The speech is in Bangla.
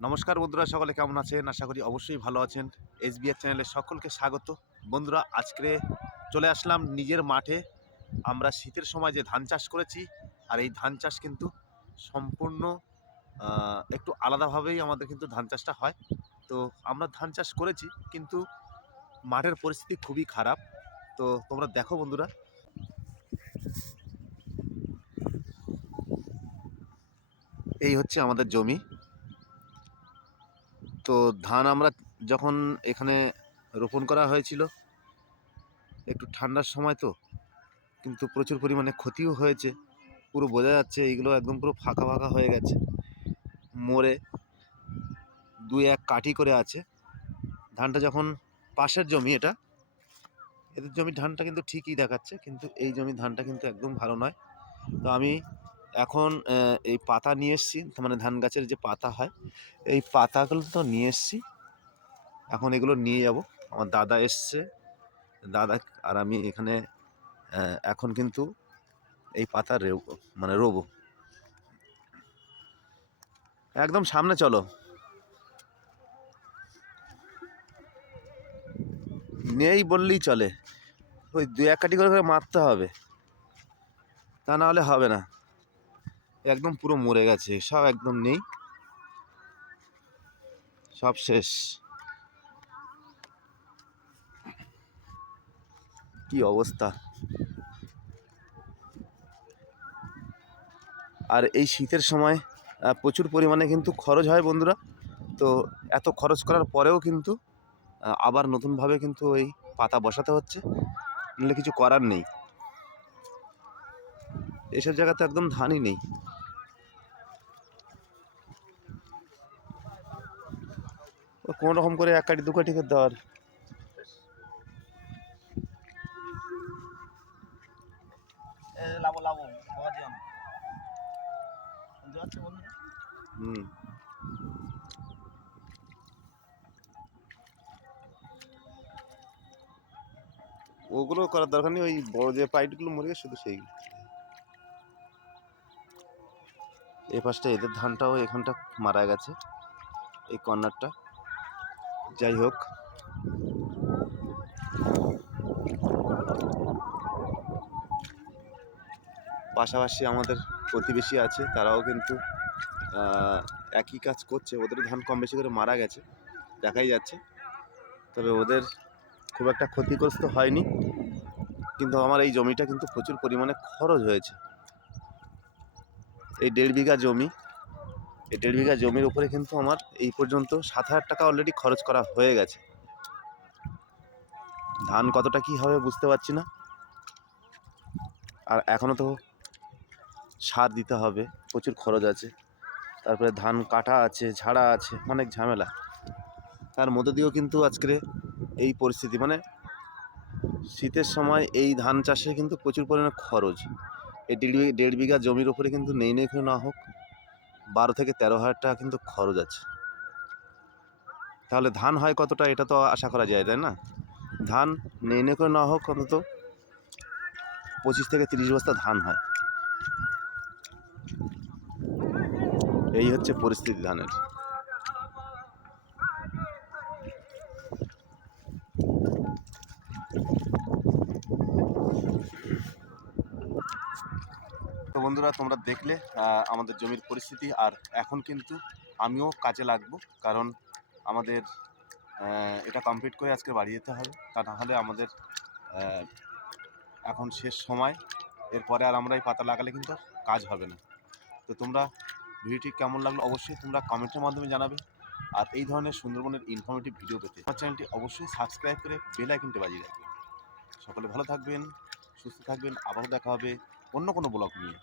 নমস্কার বন্ধুরা, সকলে কেমন আছেন? আশা করি অবশ্যই ভালো আছেন। এসবিআর চ্যানেলে সকলকে স্বাগত। বন্ধুরা, আজকে চলে আসলাম নিজের মাঠে। আমরা শীতের সময় যে ধান চাষ করেছি, আর এই ধান চাষ কিন্তু সম্পূর্ণ একটু আলাদাভাবেই আমাদের কিন্তু ধান চাষটা হয়। তো আমরা ধান চাষ করেছি, কিন্তু মাঠের পরিস্থিতি খুবই খারাপ। তো তোমরা দেখো বন্ধুরা। এই হচ্ছে আমাদের জমি। তো ধান আমরা যখন এখানে রোপণ করা হয়েছিল, একটু ঠান্ডার সময় তো, কিন্তু প্রচুর পরিমাণে ক্ষতিও হয়েছে। পুরো বোঝা যাচ্ছে এইগুলো একদম পুরো ফাঁকা ফাঁকা হয়ে গেছে। মরে দুই এক কাঠি করে আছে। ধানটা যখন পাশের জমি এটা, এদের জমি ধানটা কিন্তু ঠিকই দেখাচ্ছে, কিন্তু এই জমি ধানটা কিন্তু একদম ভালো নয়। তো আমি এখন এই পাতা নিয়ে এসছি মানে ধান গাছের যে পাতা হয়, এই পাতাগুলো তো নিয়ে এসছি। এখন এগুলো নিয়ে যাব। আমার দাদা এসছে। দাদা আর আমি এখানে এখন কিন্তু এই পাতা রেব মানে রোবো। একদম সামনে চলো। নেই বললেই চলে। ওই দু এক কাটি করে মারতে হবে। তা না হলে হবে না। একদম পুরো মরে গেছে, সব একদম নেই। সব শেষ। কি অবস্থা? আর এই শীতের সময় প্রচুর পরিমাণে কিন্তু খরচ হয় বন্ধুরা। তো এত খরচ করার পরেও কিন্তু আবার নতুনভাবে কিন্তু ওই পাতা বসাতে হচ্ছে। নাহলে কিছু করার নেই। এসব জায়গাতে একদম ধানই নেই। কোনো রকম করে এক কাটি, দু কাটি করে দেওয়ার। এ হুম। ওগুলো করার দরকার নেই, ওই বড় যে পাইপগুলো মরে গেছে, শুধু সেই। এই পাশটা এদের ধানটাও এখানটা মারা গেছে, এই কর্নারটা। যাই হোক। পাশাপাশি আমাদের প্রতিবেশী আছে, তারাও কিন্তু একই কাজ করছে। ওদের ধান কম বেশি করে মারা গেছে, দেখাই যাচ্ছে। তবে ওদের খুব একটা ক্ষতিগ্রস্ত হয়নি, কিন্তু আমার এই জমিটা কিন্তু প্রচুর পরিমাণে খরচ হয়েছে। এই দেড় বিঘা জমি এই দেড় বিঘা জমির উপরে কিন্তু আমার এই পর্যন্ত সাত হাজার টাকা অলরেডি খরচ করা হয়ে গেছে। ধান কতটা কি হবে বুঝতে পারছি না। আর এখনও তো সার দিতে হবে, প্রচুর খরচ আছে। তারপরে ধান কাটা আছে, ঝাড়া আছে, অনেক ঝামেলা। তার মধ্যে দিয়েও কিন্তু আজকে এই পরিস্থিতি মানে শীতের সময় এই ধান চাষে কিন্তু প্রচুর পরিমাণে খরচ। এই দেড় বিঘা জমির উপরে কিন্তু নেই নেই না হোক। বারো থেকে তেরো হাজার টাকা কিন্তু খরচ আছে। তাহলে ধান হয় কতটা? এটা তো আশা করা যায়, তাই না? ধান নেই নেই করে না হোক অন্তত পঁচিশ থেকে তিরিশ বস্তা ধান হয়। এই হচ্ছে পরিস্থিতি ধানের। তো বন্ধুরা, তোমরা দেখলে আমাদের জমির পরিস্থিতি। আর এখন কিন্তু আমিও কাজে লাগবো, কারণ আমাদের এটা কমপ্লিট করে আজকে বাড়ি যেতে হবে। তা না হলে আমাদের এখন শেষ সময়। এরপরে আর আমরা এই পাতা লাগালে কিন্তু কাজ হবে না। তো তোমরা ভিডিওটি কেমন লাগল অবশ্যই তোমরা কমেন্টের মাধ্যমে জানাবে। আর এই ধরনের সুন্দরবনের ইনফরমেটিভ ভিডিও পেতে আমার চ্যানেলটি অবশ্যই সাবস্ক্রাইব করে বেল আইকনটি বাজিয়ে রাখবেন সকলে ভালো থাকবেন, সুস্থ থাকবেন, আবারও দেখা হবে অন্য কোনো ব্লগ নিয়ে।